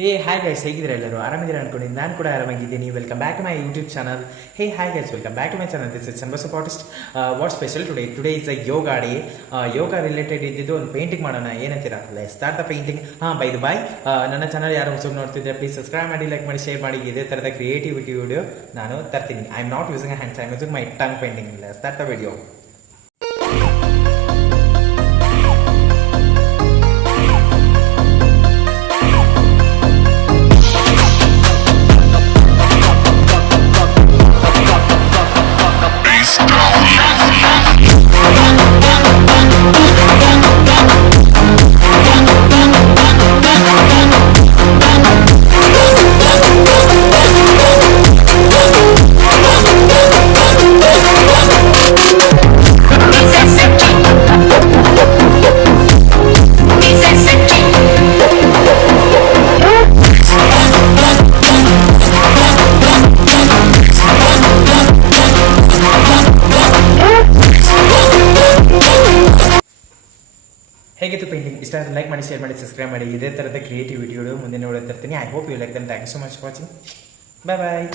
ಹೇ hi guys ಹೇಗಿದ್ರೆ ಎಲ್ಲರೂ? ಆರಾಮಿದ್ದೀರಾ ಅನ್ಕೊಂಡಿದ್ದೀನಿ. ನಾನು ಕೂಡ ಆರಾಮಾಗಿದ್ದೀನಿ. Welcome back to my YouTube channel hey hi guys welcome back to my channel this is ಸಂಬಸ್ ಪಾಟಿಸ್ಟ್ what special today today is a Yoga Day yoga related ಇದ್ದಿದ್ದು ಒಂದು painting ಮಾಡೋಣ. ಏನಂತೀರಾ? Let's start the painting ಹಾಂ by the boy ನನ್ನ channel ಯಾರು ಹೊಸ ನೋಡ್ತಿದ್ರೆ please subscribe ಮಾಡಿ ಲೈಕ್ ಮಾಡಿ ಶೇರ್ ಮಾಡಿ. ಇದೇ ಥರದ ಕ್ರಿಯೇಟಿವಿಟಿ ವಿಡಿಯೋ ನಾನು ತರ್ತೀನಿ. I am not using hands I using my tongue painting let's start the video ಹೇಗಿತ್ತು ಪೇಂಟಿಂಗ್ ಇಷ್ಟ ಆದರೆ ಲೈಕ್ ಮಾಡಿ ಶೇರ್ ಮಾಡಿ ಸಬ್ಸ್ಕ್ರೈಬ್ ಮಾಡಿ. ಇದೇ ಥರದ ಕ್ರಿಯೇಟಿವ್ ವಿಡಿಯೋ ಮುಂದೆ ನೋಡುತ್ತಿರ್ತೀನಿ I hope you like them thank you so much watching bye bye